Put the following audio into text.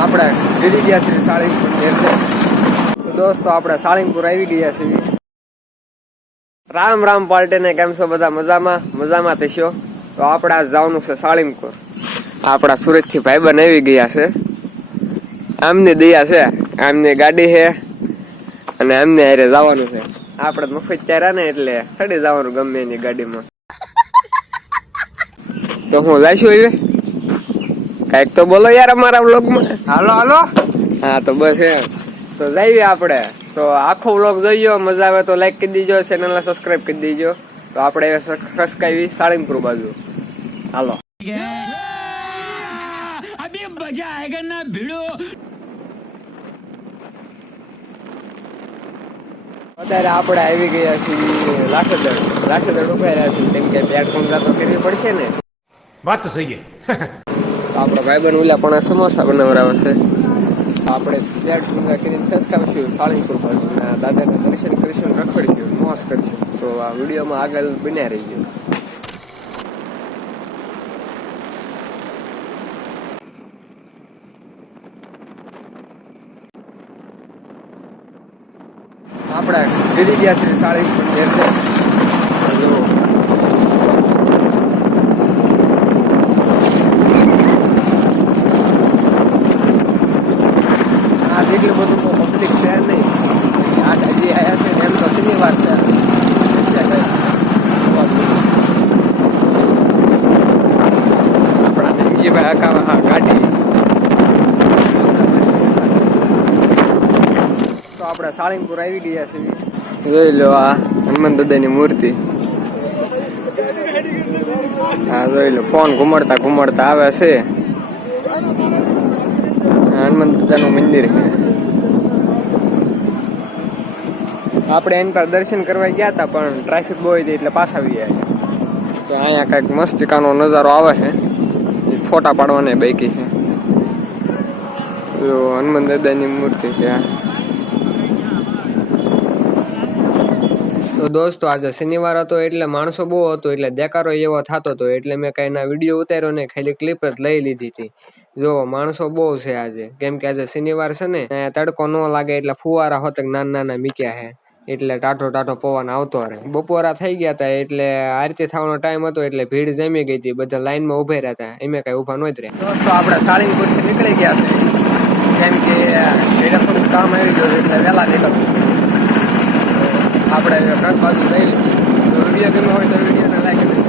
આપણે જડી ગયા છીએ સાળીમપુર દોસ્તો, આપણે સાળીમપુર આવી ગયા છીએ. રામ રામ પાર્ટીને કેમ છો બધા? મજામાં? મજામાં થશો તો આપણે આજ જવાનું છે સાળીમપુર આપણા સુરતથી બન આવી ગયા છે. આમની દયા છે, આમની ગાડી છે, અને આમને હારે જવાનું છે. આપણે મફત ચાર્યા ને એટલે સડી જવાનું ગમે એની ગાડીમાં. તો હું લાઈશું હવે? કંઈક તો બોલો યાર અમારા વ્લોગમાં હાલો હાલો. હા તો બસ એમ. તો જઈએ આપણે. તો આખો વ્લોગ જોઈજો મજા આવે તો લાઈક કરી દીજો ચેનલને સબસ્ક્રાઈબ કરી દીજો. તો આપણે ખસકાવી સાળંગપુર બાજુ. હાલો. અત્યારે આપણે આવી ગયા છીએ લાખેદળ લાખેદળ ઊભા રહ્યા છીએ. કેમ કે પ્લેટફોર્મ તો કરવી પડશે ને. વાત તો સહી આપણો ભાઈબંધ ઓલા પણ સમોસા બનાવરાવે છે. આપણે પ્લેટફોર્મ કરીને ખસકાવશું સાળીંગપુર બાજુ અને દાદાના દર્શન કરીશું રખડીશું મોસ કરીશું. તો આ વિડીયોમાં આગળ બન્યા રહી ગયું આપણે જડી ગયા છે સાળીપુર જે છે. આ જેટલું બધું તો પબ્લિક છે નહીં. આ હજી આવ્યા છે એમ તો શનિવાર છે. આપણા ધનજીભાઈ અકાવા હા ગાડી. તો આપણે સાળીમપુર આવી ગયા છીએ. જોઈ લો આ હનુમાન દાદાની મૂર્તિ. હા જોઈ લો ફોન ઘુમાડતા ઘુમાડતા આવે છે. હનુમાન દાદાનું મંદિર આપણે એની પર દર્શન કરવા ગયા હતા, પણ ટ્રાફિક બહુ હતી એટલે પાછા આવી ગયા તો અહીંયા કંઈક મસ્તિકાનો નજારો આવે છે. એ ફોટા પાડવાને બાકી છે. હનુમાન દાદાની મૂર્તિ છે. તો દોસ્તો, આજે શનિવાર હતો એટલે માણસો બહુ હતો, એટલે દેકારો એવો થતો હતો એટલે મેં કઈ ના વીડિયો ઉતાર્યો ને ખાલી ક્લિપ જ લઈ લીધી હતી. જો, માણસો બહુ છે આજે. કેમ કે આજે શનિવાર છે ને તડકો ન લાગે એટલે ફુવારા હોતક નાના નાના મીક્યા હે. એટલે ટાઢો ટાઢો પવન આવતો રહે. બપોરા થઈ ગયા હતા એટલે આરતી થવાનો ટાઈમ હતો એટલે ભીડ જમી ગઈ હતી. બધા લાઈનમાં ઊભા રહ્યા હતા એમે કઈ ઊભા નહોત રહ્યા. દોસ્તો, આપણે સાળીંગપુરથી નીકળી ગયા છે. કેમ કે કામ આવી ગયું એટલે વહેલા નીકળવું આપણે ઘર બાજુ જઈએ છીએ વીડિયો ગમ્યો હોય તો વિડીયોને લાઈક